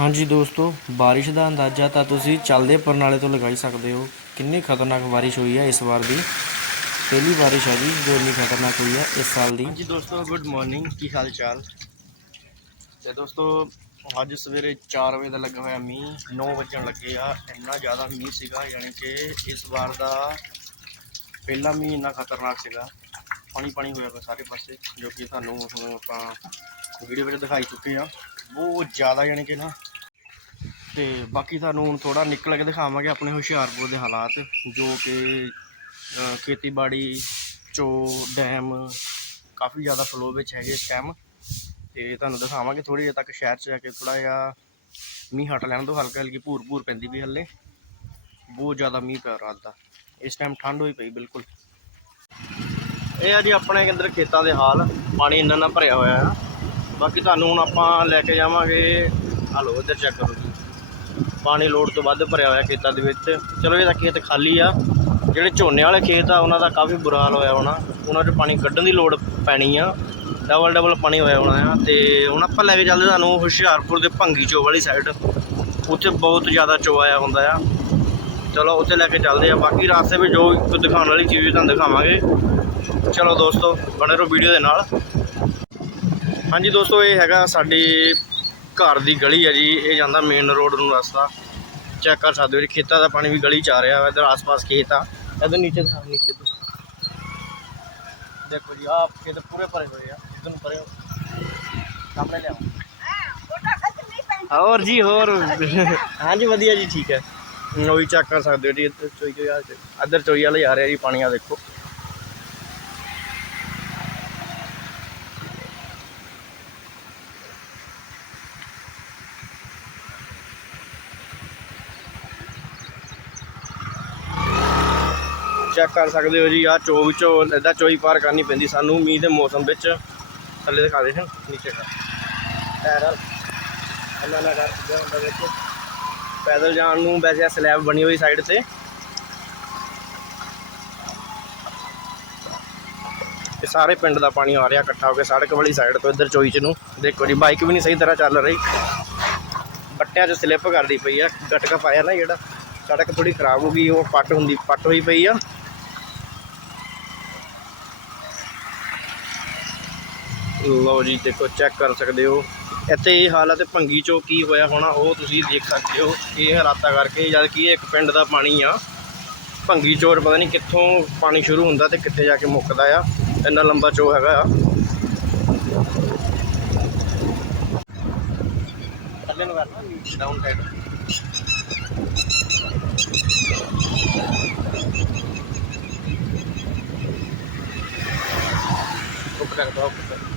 ਹਾਂਜੀ ਦੋਸਤੋ, ਬਾਰਿਸ਼ ਦਾ ਅੰਦਾਜ਼ਾ ਤਾਂ ਤੁਸੀਂ ਚੱਲਦੇ ਪਰਨਾਲੇ ਤੋਂ ਲਗਾ ਹੀ ਸਕਦੇ ਹੋ। ਕਿੰਨੀ ਖਤਰਨਾਕ ਬਾਰਿਸ਼ ਹੋਈ ਹੈ ਇਸ ਵਾਰ ਦੀ? ਪਹਿਲੀ ਬਾਰਿਸ਼ ਹੈ ਜੀ, ਜੋ ਇੰਨੀ ਖਤਰਨਾਕ ਹੋਈ ਹੈ ਇਸ ਸਾਲ ਦੀ। ਹਾਂਜੀ ਦੋਸਤੋ ਗੁੱਡ ਮਾਰਨਿੰਗ ਕੀ ਹਾਲ ਚਾਲ ਤੇ ਦੋਸਤੋ, ਅੱਜ ਸਵੇਰੇ 4 ਵਜੇ ਦਾ ਲੱਗਾ ਹੋਇਆ ਮੀਂਹ 9 ਵਜਣ ਲੱਗੇ ਆ। ਇੰਨਾ ਜ਼ਿਆਦਾ ਮੀਂਹ ਸੀਗਾ, ਯਾਨੀ ਕਿ ਇਸ ਵਾਰ ਦਾ ਪਹਿਲਾ ਮੀਂਹ ਇੰਨਾ ਖਤਰਨਾਕ ਸੀਗਾ। ਪਾਣੀ ਪਾਣੀ ਹੋਇਆ ਪਿਆ ਸਾਰੇ ਪਾਸੇ, ਜੋ ਕਿ ਤੁਹਾਨੂੰ ਹੁਣ ਆਪਾਂ ਵੀਡੀਓ ਵਿੱਚ ਦਿਖਾਈ ਚੁੱਕੇ ਆ। ਬਹੁਤ ਜ਼ਿਆਦਾ ਯਾਨੀ ਕਿ ਨਾ। ਤੇ ਬਾਕੀ ਤੁਹਾਨੂੰ ਹੁਣ ਥੋੜਾ ਨਿਕਲ ਕੇ ਦਿਖਾਵਾਂਗੇ ਆਪਣੇ ਹੁਸ਼ਿਆਰਪੁਰ ਦੇ ਹਾਲਾਤ, ਜੋ ਕਿ ਖੇਤੀਬਾੜੀ ਚੋ ਡੈਮ ਕਾਫੀ ਜ਼ਿਆਦਾ ਫਲੋ ਵਿੱਚ ਹੈਗੇ ਇਸ ਟਾਈਮ ਤੇ ਤੁਹਾਨੂੰ ਦਿਖਾਵਾਂਗੇ ਥੋੜੀ ਜਿਹੀ ਤੱਕ ਸ਼ਹਿਰ 'ਚ ਜਾ ਕੇ ਥੋੜਾ ਜਿਹਾ ਮੀਂਹ ਹਟ ਲੈਣ ਤੋਂ ਹਲਕੀ ਹਲਕੀ ਭੂਰ ਭੂਰ ਪੈਂਦੀ ਵੀ ਹੱਲੇ। ਬਹੁਤ ਜ਼ਿਆਦਾ ਮੀਂਹ ਪੈ ਰਾਤ ਦਾ। ਇਸ ਟਾਈਮ ਠੰਡ ਹੋਈ ਪਈ ਬਿਲਕੁਲ। ਇਹ ਆ ਜੀ ਆਪਣੇ ਅੰਦਰ ਖੇਤਾਂ ਦੇ ਹਾਲ। ਪਾਣੀ ਇੰਨਾ ਨਾ ਭਰਿਆ ਹੋਇਆ ਆ। ਬਾਕੀ ਤੁਹਾਨੂੰ ਹੁਣ ਆਪਾਂ ਲੈ ਕੇ ਜਾਵਾਂਗੇ। ਹਲੋ ਇੱਧਰ ਚੈੱਕ ਕਰੋ ਜੀ। ਪਾਣੀ ਲੋੜ ਤੋਂ ਵੱਧ ਭਰਿਆ ਹੋਇਆ ਖੇਤਾਂ ਦੇ ਵਿੱਚ। ਚਲੋ ਇਹਦਾ ਖੇਤ ਖਾਲੀ ਆ। ਜਿਹੜੇ ਝੋਨੇ ਵਾਲੇ ਖੇਤ ਆ, ਉਹਨਾਂ ਦਾ ਕਾਫੀ ਬੁਰਾ ਹਾਲ ਹੋਇਆ ਹੋਣਾ। ਉਹਨਾਂ 'ਚ ਪਾਣੀ ਕੱਢਣ ਦੀ ਲੋੜ ਪੈਣੀ ਆ। ਡਬਲ ਡਬਲ ਪਾਣੀ ਹੋਇਆ ਹੋਣਾ ਆ। ਤੇ ਹੁਣ ਆਪਾਂ ਲੈ ਕੇ ਚੱਲਦੇ ਤੁਹਾਨੂੰ ਹੁਸ਼ਿਆਰਪੁਰ ਦੇ ਭੰਗੀ ਚੋ ਵਾਲੀ ਸਾਈਡ ਉੱਥੇ ਬਹੁਤ ਜ਼ਿਆਦਾ ਚੋ ਆਇਆ ਹੁੰਦਾ ਆ। ਚਲੋ, ਉੱਥੇ ਲੈ ਕੇ ਚੱਲਦੇ ਆ ਬਾਕੀ ਰਾਸਤੇ ਵਿੱਚ ਜੋ ਕੋਈ ਦਿਖਾਉਣ ਵਾਲੀ ਚੀਜ਼ ਤੁਹਾਨੂੰ ਦਿਖਾਵਾਂਗੇ। ਚਲੋ ਦੋਸਤੋ, ਬਣੇ ਰਹੋ ਵੀਡੀਓ ਦੇ ਨਾਲ। ਹਾਂਜੀ ਦੋਸਤੋ, ਇਹ ਹੈਗਾ ਸਾਡੀ ਘਰ ਦੀ ਗਲੀ ਹੈ ਜੀ। ਇਹ ਜਾਂਦਾ ਮੇਨ ਰੋਡ ਨੂੰ ਰਸਤਾ। ਚੈੱਕ ਕਰ ਸਕਦੇ ਹੋ ਜੀ, ਖੇਤਾਂ ਦਾ ਪਾਣੀ ਵੀ ਗਲੀ ਚ ਆ ਰਿਹਾ ਵਾ, ਇਧਰ ਆਸ-ਪਾਸ ਖੇਤ ਆ। ਇਧਰ ਨੀਚੇ ਦਿਖਾ, ਨੀਚੇ ਤੋਂ ਦੇਖੋ ਜੀ, ਆਹ ਖੇਤ ਪੂਰੇ ਭਰੇ ਹੋਏ ਆ, ਇਧਰ ਨੂੰ ਭਰੇ ਸਾਹਮਣੇ ਲਿਆਓ। ਹੋਰ ਜੀ, ਹੋਰ। ਹਾਂਜੀ, ਵਧੀਆ ਜੀ, ਠੀਕ ਹੈ। ਉਹੀ ਚੈੱਕ ਕਰ ਸਕਦੇ ਹੋ ਜੀ, ਇੱਧਰ ਚੋਈ ਚੋਈ ਆ, ਇੱਧਰ ਚੋਈ ਵਾਲੇ ਆ ਰਿਹਾ ਜੀ, ਪਾਣੀ ਆ ਦੇਖੋ। ਚੈੱਕ ਕਰ ਸਕਦੇ ਹੋ ਜੀ ਆ ਚੋ ਵਿੱਚੋਂ ਇਦਾਂ ਚੋਈ ਪਾਰ ਕਰਨੀ ਪੈਂਦੀ ਸਾਨੂੰ, ਮੀਂਹ ਦੇ ਮੌਸਮ ਵਿੱਚ। ਥੱਲੇ ਦਿਖਾ ਦੇ ਨੀਚੇ ਕਰ। ਪੈਰ ਅੱਲਾ ਨਾ ਕਰ ਸਿੱਧਾ ਹੁੰਦਾ ਵਿੱਚ। ਪੈਦਲ ਜਾਣ ਨੂੰ ਵੈਸੇ ਸਲੈਬ ਬਣੀ ਹੋਈ ਸਾਈਡ ਤੇ। ਇਹ ਸਾਰੇ ਪਿੰਡ ਦਾ ਪਾਣੀ ਆ ਰਿਹਾ ਇਕੱਠਾ ਹੋ ਕੇ, ਸੜਕ ਵਾਲੀ ਸਾਈਡ ਤੋਂ ਇੱਧਰ ਚੋਈ ਚ ਨੂੰ। ਦੇਖੋ ਜੀ, ਬਾਈਕ ਵੀ ਨਹੀਂ ਸਹੀ ਤਰ੍ਹਾਂ ਚੱਲ ਰਹੀ। ਬੱਟਿਆਂ 'ਚ ਸਲਿੱਪ ਕਰਦੀ ਪਈ ਆ, ਗਟਕਾ ਪਾਇਆ ਨਾ ਜਿਹੜਾ। ਸੜਕ ਥੋੜੀ ਖਰਾਬ ਹੋ ਗਈ, ਉਹ ਪੱਟ ਹੁੰਦੀ, ਪੱਟ ਹੋਈ ਪਈ ਆ। ਲਓ ਜੀ, ਦੇਖੋ ਚੈੱਕ ਕਰ ਸਕਦੇ ਹੋ। ਇੱਥੇ ਇਹ ਹਾਲਤ ਭੰਗੀ ਚੋ ਕੀ ਹੋਇਆ ਹੋਣਾ, ਉਹ ਤੁਸੀਂ ਦੇਖ ਸਕਦੇ ਹੋ। ਇਹ ਹਾਲਾਤਾਂ ਕਰਕੇ ਜਦ ਕਿ ਇਹ ਇੱਕ ਪਿੰਡ ਦਾ ਪਾਣੀ ਆ। ਭੰਗੀ ਚੋਰ ਪਤਾ ਨਹੀਂ ਕਿੱਥੋਂ ਪਾਣੀ ਸ਼ੁਰੂ ਹੁੰਦਾ ਤੇ ਕਿੱਥੇ ਜਾ ਕੇ ਮੁੱਕਦਾ ਆ। ਇੰਨਾ ਲੰਬਾ ਚੋ ਹੈਗਾ ਆ। ਡਾਊਨ ਸਾਈਡ ਉੱਪਰ ਤੱਕ ਦੋ ਉੱਪਰ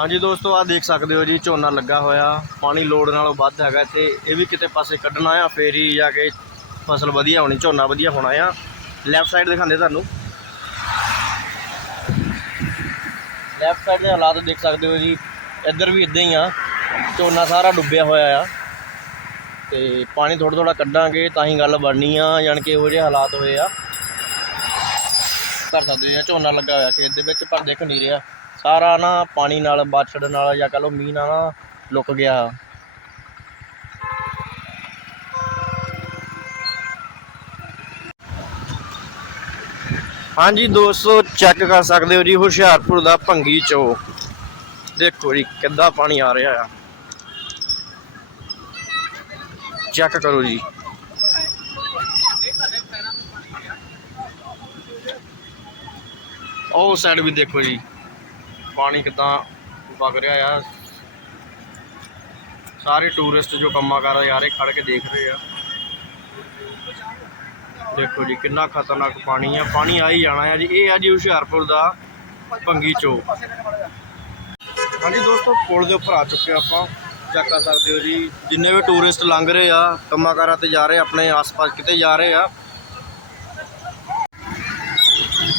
ਹਾਂਜੀ ਦੋਸਤੋ ਆ ਦੇਖ ਸਕਦੇ ਹੋ ਜੀ, ਝੋਨਾ ਲੱਗਾ ਹੋਇਆ। ਪਾਣੀ ਲੋੜ ਨਾਲੋਂ ਵੱਧ ਹੈਗਾ ਇੱਥੇ। ਇਹ ਵੀ ਕਿਤੇ ਪਾਸੇ ਕੱਢਣਾ ਆ, ਫੇਰ ਹੀ ਜਾ ਕੇ ਫਸਲ ਵਧੀਆ ਹੋਣੀ, ਝੋਨਾ ਵਧੀਆ ਹੋਣਾ ਆ। ਲੈਫਟ ਸਾਈਡ ਦਿਖਾਉਂਦੇ ਤੁਹਾਨੂੰ। ਲੈਫਟ ਸਾਈਡ ਦੇ ਹਾਲਾਤ ਦੇਖ ਸਕਦੇ ਹੋ ਜੀ, ਇੱਧਰ ਵੀ ਇਦਾਂ ਹੀ ਆ। ਝੋਨਾ ਸਾਰਾ ਡੁੱਬਿਆ ਹੋਇਆ ਆ। ਤੇ ਪਾਣੀ ਥੋੜਾ ਥੋੜਾ ਕੱਢਾਂਗੇ, ਤਾਂ ਹੀ ਗੱਲ ਬਣਨੀ ਆ ਯਾਨੀ ਕਿ ਇਹੋ ਜਿਹੇ ਹਾਲਾਤ ਹੋਏ ਆ। ਕਰ ਸਕਦੇ ਆ, ਝੋਨਾ ਲੱਗਾ ਹੋਇਆ ਖੇਤ ਦੇ ਵਿੱਚ, ਪਰ ਦਿਖ ਨਹੀਂ ਰਿਹਾ। ਸਾਰਾ ਨਾ ਪਾਣੀ ਨਾਲ, ਬਾਛੜ ਨਾਲ, ਜਾਂ ਕਹ ਲਓ ਮੀਂਹ ਨਾਲ ਨਾ ਲੁੱਕ ਗਿਆ। ਹਾਂਜੀ ਦੋਸਤੋ ਚੈੱਕ ਕਰ ਸਕਦੇ ਹੋ ਜੀ, ਹੁਸ਼ਿਆਰਪੁਰ ਦਾ ਭੰਗੀ ਚੋ ਦੇਖੋ ਜੀ, ਕਿੱਦਾਂ ਪਾਣੀ ਆ ਰਿਹਾ ਆ। ਚੈੱਕ ਕਰੋ ਜੀ। ਉਹ ਸਾਈਡ ਵੀ ਦੇਖੋ ਜੀ। ਪਾਣੀ ਕਿਦਾਂ ਵਗ ਰਿਹਾ ਆ। ਸਾਰੇ ਟੂਰਿਸਟ ਜੋ ਕੰਮਾਂ ਕਰ ਰਹੇ ਆ ਰਹੇ ਖੜ ਕੇ ਦੇਖ ਰਹੇ ਆ। ਦੇਖੋ ਜੀ, ਕਿੰਨਾ ਖਤਰਨਾਕ ਪਾਣੀ ਆ। ਪਾਣੀ ਆ ਹੀ ਜਾਣਾ ਆ ਜੀ। ਇਹ ਆ ਜੀ ਹੁਸ਼ਿਆਰਪੁਰ ਦਾ ਭੰਗੀ ਚੌਕ। ਹਾਂਜੀ ਦੋਸਤੋ, ਪੁਲ ਦੇ ਉੱਪਰ ਆ ਚੁੱਕੇ ਆਪਾਂ। ਚੈੱਕ ਕਰ ਸਕਦੇ ਹੋ ਜੀ। ਜਿੰਨੇ ਵੀ ਟੂਰਿਸਟ ਲੰਘ ਰਹੇ ਆ, ਕੰਮਾਂ ਕਾਰਾਂ ਤੇ ਜਾ ਰਹੇ ਆਪਣੇ ਆਸ-ਪਾਸ ਕਿਤੇ ਜਾ ਰਹੇ ਆ।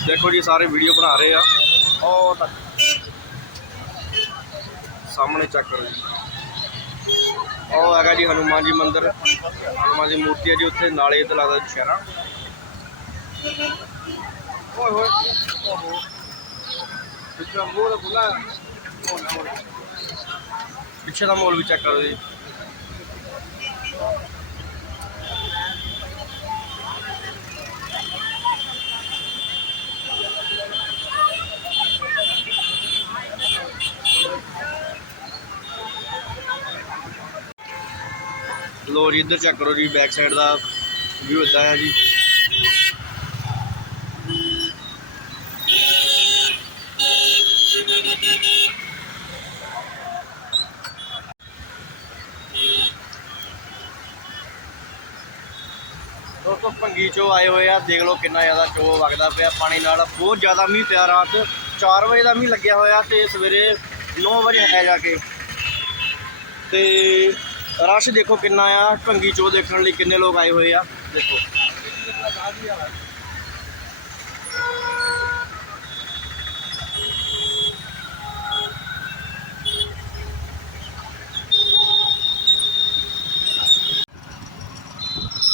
ਦੇਖੋ ਜੀ ਸਾਰੇ ਵੀਡੀਓ ਬਣਾ ਰਹੇ ਆ। ਉਹ ਤੱਕ ਸਾਹਮਣੇ ਚੱਕ ਕਰੋ ਜੀ। ਉਹ ਹੈਗਾ ਜੀ ਹਨੂਮਾਨ ਜੀ ਮੰਦਿਰ। ਹਨੂਮਾਨ ਜੀ ਮੂਰਤੀ ਹੈ ਜੀ ਉੱਥੇ ਨਾਲੇ ਤੇ ਲੱਗਦਾ ਦੁਸ਼ਹਿਰਾ ਓਏ ਹੋਏ ਓਹੋ। ਪਿੱਛੇ ਮੂਹਰੇ ਬੁਲਾ। ਪਿੱਛੇ ਦਾ ਮੋਲ ਵੀ ਚੈੱਕ ਕਰੋ ਜੀ। ਲੋ ਇੱਧਰ ਚੈੱਕ ਕਰੋ ਜੀ ਬੈਕ ਸਾਈਡ ਦਾ ਵਿਊ ਇਦਾਂ ਹੈ ਜੀ। ਦੋਸਤੋ, ਭੰਗੀ ਚੋ ਆਏ ਹੋਏ ਆ, ਦੇਖ ਲਓ ਕਿੰਨਾ ਜ਼ਿਆਦਾ ਚੋ ਵਗਦਾ ਪਿਆ। ਪਾਣੀ ਨਾਲ ਬਹੁਤ ਜ਼ਿਆਦਾ ਮੀਂਹ ਪਿਆ ਰਾਤ। 4 ਵਜੇ ਦਾ ਮੀਂਹ ਲੱਗਿਆ ਹੋਇਆ ਤੇ ਸਵੇਰੇ 9 ਵਜੇ ਹੈ ਜਾ ਕੇ। ਤੇ ਰਸ਼ ਦੇਖੋ ਕਿੰਨਾ ਆ ਭੰਗੀ ਚੋ ਦੇਖਣ ਲਈ ਕਿੰਨੇ ਲੋਕ ਆਏ ਹੋਏ ਆ, ਦੇਖੋ।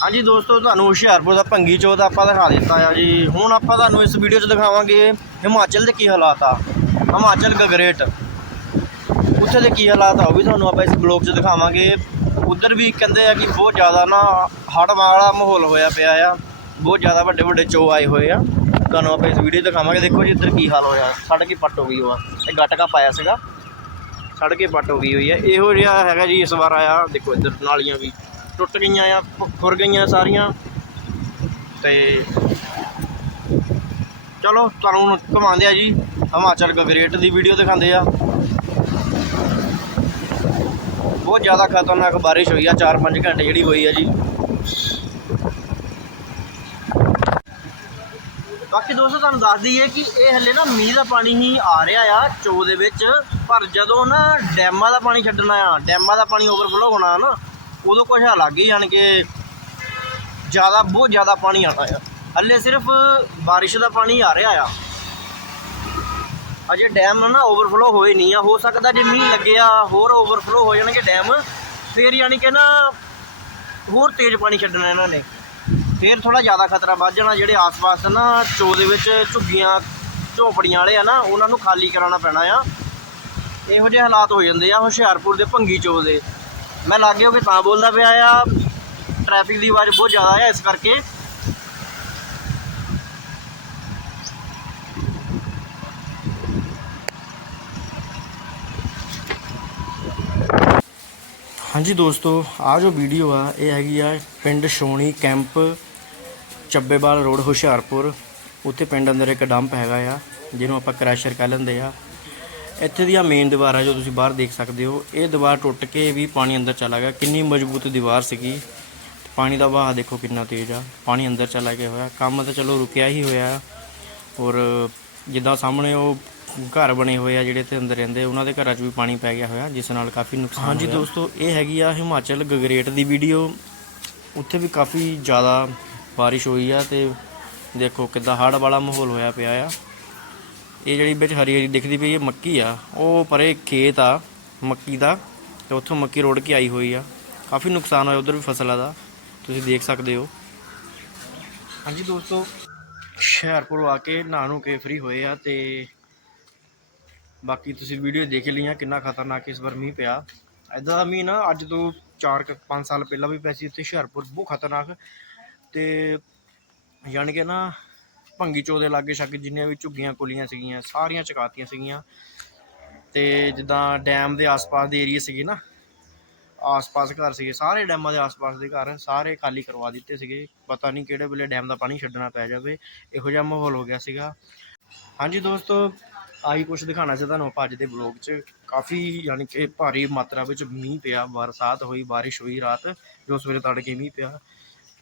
ਹਾਂਜੀ ਦੋਸਤੋ, ਤੁਹਾਨੂੰ ਹੁਸ਼ਿਆਰਪੁਰ ਦਾ ਭੰਗੀ ਚੋ ਦਾ ਆਪਾਂ ਦਿਖਾ ਦਿੱਤਾ ਆ ਜੀ। ਹੁਣ ਆਪਾਂ ਤੁਹਾਨੂੰ ਇਸ ਵੀਡੀਓ 'ਚ ਦਿਖਾਵਾਂਗੇ ਹਿਮਾਚਲ ਦੇ ਕੀ ਹਾਲਾਤ ਆ। ਹਿਮਾਚਲ ਗਗਰੇਟ। ਉੱਥੇ ਦੇ ਕੀ ਹਾਲਾਤ ਆ, ਉਹ ਵੀ ਤੁਹਾਨੂੰ ਆਪਾਂ ਇਸ ਬਲੌਗ 'ਚ ਦਿਖਾਵਾਂਗੇ। ਉਧਰ ਵੀ ਕਹਿੰਦੇ ਆ ਕਿ ਬਹੁਤ ਜ਼ਿਆਦਾ ਨਾ ਹੜ੍ਹ ਵਾਲਾ ਮਾਹੌਲ ਹੋਇਆ ਪਿਆ ਆ। ਬਹੁਤ ਜ਼ਿਆਦਾ ਵੱਡੇ ਵੱਡੇ ਚੋ ਆਏ ਹੋਏ ਆ। ਤੁਹਾਨੂੰ ਆਪਾਂ ਇਸ ਵੀਡੀਓ ਦਿਖਾਵਾਂਗੇ। ਦੇਖੋ ਜੀ ਇੱਧਰ ਕੀ ਹਾਲ ਹੋਇਆ। ਸੜਕ ਹੀ ਪੱਟ ਹੋ ਗਈ ਉਹ ਇਹ ਗੱਟਕਾ ਪਾਇਆ ਸੀਗਾ। ਸੜਕ ਹੀ ਪੱਟ ਹੋ ਗਈ ਹੋਈ ਹੈ ਇਹੋ ਜਿਹਾ ਹੈਗਾ ਜੀ ਇਸ ਵਾਰ ਆਇਆ। ਦੇਖੋ ਇੱਧਰ ਨਾਲੀਆਂ ਵੀ ਟੁੱਟ ਗਈਆਂ ਆ ਖੁਰ ਗਈਆਂ ਸਾਰੀਆਂ। ਤੇ ਚਲੋ, ਤੁਹਾਨੂੰ ਹੁਣ ਘੁਮਾਉਂਦੇ ਆ ਜੀ। ਹਿਮਾਚਲ ਗਗਰੇਟ ਦੀ ਵੀਡੀਓ ਦਿਖਾਉਂਦੇ ਆ। ਬਹੁਤ ਜ਼ਿਆਦਾ ਖਤਰਨਾਕ ਬਾਰਿਸ਼ ਹੋਈ ਆ 4-5 ਘੰਟੇ ਜਿਹੜੀ ਹੋਈ ਆ ਜੀ। ਬਾਕੀ ਦੋਸਤੋ, ਤੁਹਾਨੂੰ ਦੱਸ ਦਈਏ ਕਿ ਇਹ ਹਲੇ ਨਾ ਮੀਂਹ ਦਾ ਪਾਣੀ ਹੀ ਆ ਰਿਹਾ ਆ ਚੋ ਦੇ ਵਿੱਚ, ਪਰ ਜਦੋਂ ਨਾ ਡੈਮਾਂ ਦਾ ਪਾਣੀ ਛੱਡਣਾ ਆ, ਡੈਮਾਂ ਦਾ ਪਾਣੀ ਓਵਰਫਲੋ ਹੋਣਾ ਨਾ, ਉਦੋਂ ਕੁਝ ਲੱਗ ਹੀ ਜਾਣ ਕਿ ਜ਼ਿਆਦਾ, ਬਹੁਤ ਜ਼ਿਆਦਾ ਪਾਣੀ ਆਣਾ ਆ। ਹਲੇ ਸਿਰਫ ਬਾਰਿਸ਼ ਦਾ ਪਾਣੀ ਆ ਰਿਹਾ ਆ। ਅਜੇ ਡੈਮ ਨਾ ਓਵਰਫਲੋ ਹੋਏ ਨਹੀਂ ਆ। ਹੋ ਸਕਦਾ ਜੇ ਮੀਂਹ ਲੱਗਿਆ ਹੋਰ ਓਵਰਫਲੋ ਹੋ ਜਾਣਗੇ ਡੈਮ ਫਿਰ ਯਾਨੀ ਕਿ ਨਾ ਹੋਰ ਤੇਜ਼ ਪਾਣੀ ਛੱਡਣਾ ਇਹਨਾਂ ਨੇ। ਫਿਰ ਥੋੜਾ ਜ਼ਿਆਦਾ ਖਤਰਾ ਵੱਧ ਜਾਣਾ, ਜਿਹੜੇ ਆਸ-ਪਾਸ ਨਾ ਚੋ ਦੇ ਵਿੱਚ ਝੁੱਗੀਆਂ, ਝੋਪੜੀਆਂ ਵਾਲੇ ਆ ਨਾ, ਉਹਨਾਂ ਨੂੰ ਖਾਲੀ ਕਰਾਉਣਾ ਪੈਣਾ ਆ। ਇਹੋ ਜਿਹੇ ਹਾਲਾਤ ਹੋ ਜਾਂਦੇ ਆ ਹੁਸ਼ਿਆਰਪੁਰ ਦੇ ਭੰਗੀ ਚੋ ਦੇ। ਮੈਂ ਲਾਗੇ ਹੋ ਕੇ ਤਾਂ ਬੋਲਦਾ ਪਿਆ ਆ ਟ੍ਰੈਫਿਕ ਦੀ ਆਵਾਜ਼ ਬਹੁਤ ਜ਼ਿਆਦਾ ਆ ਇਸ ਕਰਕੇ। ਹਾਂਜੀ ਦੋਸਤੋ ਆ ਜੋ ਵੀਡੀਓ ਆ, ਇਹ ਹੈਗੀ ਆ ਪਿੰਡ ਸ਼ੋਣੀ ਕੈਂਪ ਚੱਬੇਵਾਲ ਰੋਡ ਹੁਸ਼ਿਆਰਪੁਰ। ਉੱਥੇ ਪਿੰਡ ਅੰਦਰ ਇੱਕ ਡੰਪ ਹੈਗਾ ਆ, ਜਿਹਨੂੰ ਆਪਾਂ ਕ੍ਰੈਸ਼ਰ ਕਹਿ ਲੈਂਦੇ ਆ। ਇੱਥੇ ਦੀਆਂ ਮੇਨ ਦੀਵਾਰ ਆ ਜੋ ਤੁਸੀਂ ਬਾਹਰ ਦੇਖ ਸਕਦੇ ਹੋ, ਇਹ ਦੀਵਾਰ ਟੁੱਟ ਕੇ ਵੀ ਪਾਣੀ ਅੰਦਰ ਚਲਾ ਗਿਆ। ਕਿੰਨੀ ਮਜ਼ਬੂਤ ਦੀਵਾਰ ਸੀਗੀ। ਪਾਣੀ ਦਾ ਵਹਾਅ ਦੇਖੋ ਕਿੰਨਾ ਤੇਜ਼ ਆ। ਪਾਣੀ ਅੰਦਰ ਚਲਾ ਗਿਆ ਹੋਇਆ। ਕੰਮ ਤਾਂ ਚਲੋ ਰੁਕਿਆ ਹੀ ਹੋਇਆ। ਔਰ ਜਿੱਦਾਂ ਸਾਹਮਣੇ ਉਹ ਘਰ ਬਣੇ ਹੋਏ ਆ ਜਿਹੜੇ ਤੇ ਅੰਦਰ ਰਹਿੰਦੇ ਉਹਨਾਂ ਦੇ ਘਰਾਂ 'ਚ ਵੀ ਪਾਣੀ ਪੈ ਗਿਆ ਹੋਇਆ ਜਿਸ ਨਾਲ ਕਾਫੀ ਨੁਕਸਾਨ ਹਾਂਜੀ ਦੋਸਤੋ ਇਹ ਹੈਗੀ ਆ ਹਿਮਾਚਲ ਗਗਰੇਟ ਦੀ ਵੀਡੀਓ। ਉੱਥੇ ਵੀ ਕਾਫੀ ਜ਼ਿਆਦਾ ਬਾਰਿਸ਼ ਹੋਈ ਆ ਤੇ ਦੇਖੋ ਕਿੱਦਾਂ ਹੜ੍ਹ ਵਾਲਾ ਮਾਹੌਲ ਹੋਇਆ ਪਿਆ ਆ। ਇਹ ਜਿਹੜੀ ਵਿੱਚ ਹਰੀ ਹਰੀ ਦਿਖਦੀ ਪਈ ਇਹ ਮੱਕੀ ਆ ਉਹ ਪਰੇ ਖੇਤ ਆ ਮੱਕੀ ਦਾ ਤੇ ਉੱਥੋਂ ਮੱਕੀ ਰੋੜ ਕੇ ਆਈ ਹੋਈ ਆ। ਕਾਫੀ ਨੁਕਸਾਨ ਹੋਇਆ ਉਧਰ ਵੀ ਫਸਲਾਂ ਦਾ ਤੁਸੀਂ ਦੇਖ ਸਕਦੇ ਹੋ। ਹਾਂਜੀ ਦੋਸਤੋ ਹੁਸ਼ਿਆਰਪੁਰ ਆ ਕੇ ਨਹਾ ਨੂੰ ਕੇ ਫ੍ਰੀ ਹੋਏ ਆ ਤੇ ਬਾਕੀ ਤੁਸੀਂ ਵੀਡੀਓ ਦੇਖ ਹੀ ਲਈਆਂ, ਕਿੰਨਾ ਖਤਰਨਾਕ ਇਸ ਵਾਰ ਮੀਂਹ ਪਿਆ। ਐਦਾਂ ਦਾ ਮੀਂਹ ਨਾ ਅੱਜ ਤੋਂ 4-5 ਸਾਲ ਪਹਿਲਾਂ ਵੀ ਪਿਆ ਸੀ, ਇੱਥੇ ਹੁਸ਼ਿਆਰਪੁਰ, ਬਹੁਤ ਖਤਰਨਾਕ। ਤੇ ਯਾਨੀ ਕਿ ਨਾ ਭੰਗੀ ਚੋ ਦੇ ਲਾਗੇ ਛਾਗੇ ਜਿੰਨੀਆਂ ਵੀ ਝੁੱਗੀਆਂ ਕੋਲੀਆਂ ਸੀਗੀਆਂ, ਸਾਰੀਆਂ ਚਕਾਤੀਆਂ ਸੀਗੀਆਂ। ਤੇ ਜਿੱਦਾਂ ਡੈਮ ਦੇ ਆਸ-ਪਾਸ ਦੇ ਏਰੀਆ ਸੀਗੇ ਨਾ, ਆਸ-ਪਾਸ ਘਰ ਸੀਗੇ, ਸਾਰੇ ਡੈਮਾਂ ਦੇ ਆਸ-ਪਾਸ ਦੇ ਘਰ, ਸਾਰੇ ਖਾਲੀ ਕਰਵਾ ਦਿੱਤੇ ਸੀਗੇ। ਪਤਾ ਨਹੀਂ ਕਿਹੜੇ ਵੇਲੇ ਡੈਮ ਦਾ ਪਾਣੀ ਛੱਡਣਾ ਪੈ ਜਾਵੇ, ਇਹੋ ਜਿਹਾ ਮਾਹੌਲ ਹੋ ਗਿਆ ਸੀਗਾ। ਹਾਂਜੀ ਦੋਸਤੋ ਆਹੀ ਕੁਝ ਦਿਖਾਣਾ ਸੀ ਤੁਹਾਨੂੰ ਆਪਾਂ ਅੱਜ ਦੇ ਵਲੌਗ 'ਚ। ਕਾਫੀ ਯਾਨੀ ਕਿ ਭਾਰੀ ਮਾਤਰਾ ਵਿੱਚ ਮੀਂਹ ਪਿਆ, ਬਰਸਾਤ ਹੋਈ, ਬਾਰਿਸ਼ ਹੋਈ ਰਾਤ, ਜੋ ਸਵੇਰੇ ਤੜਕੇ ਮੀਂਹ ਪਿਆ।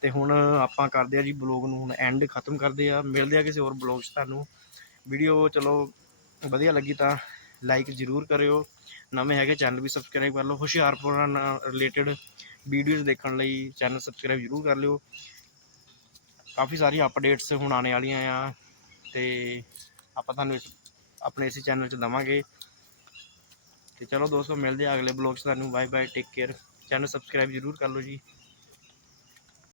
ਤੇ ਹੁਣ ਆਪਾਂ ਕਰਦੇ ਆ ਜੀ ਵਲੌਗ ਨੂੰ ਹੁਣ ਐਂਡ ਖਤਮ ਕਰਦੇ ਆ ਮਿਲਦੇ ਆ ਕਿਸੇ ਹੋਰ ਵਲੌਗ 'ਚ ਤੁਹਾਨੂੰ। ਵੀਡੀਓ ਚਲੋ ਵਧੀਆ ਲੱਗੀ ਤਾਂ ਲਾਈਕ ਜ਼ਰੂਰ ਕਰਿਓ। ਨਵੇਂ ਹੈਗੇ ਚੈਨਲ ਵੀ ਸਬਸਕ੍ਰਾਈਬ ਕਰ ਲਓ। ਹੁਸ਼ਿਆਰਪੁਰ ਨਾਲ ਰਿਲੇਟਡ ਵੀਡੀਓਜ਼ ਦੇਖਣ ਲਈ ਚੈਨਲ ਸਬਸਕ੍ਰਾਈਬ ਜ਼ਰੂਰ ਕਰ ਲਿਓ। ਕਾਫੀ ਸਾਰੀਆਂ ਅਪਡੇਟਸ ਹੁਣ ਆਉਣੇ ਵਾਲੀਆਂ ਆ। ਤੇ ਆਪਾਂ ਤੁਹਾਨੂੰ ਇਸ ਆਪਣੇ ਇਸ ਚੈਨਲ 'ਚ ਦਵਾਂਗੇ। ਤੇ ਚਲੋ ਦੋਸਤੋ, ਮਿਲਦੇ ਆ ਅਗਲੇ ਬਲੌਗ 'ਚ ਤੁਹਾਨੂੰ। Bye bye take care channel subscribe ਜ਼ਰੂਰ ਕਰ ਲਓ ਜੀ।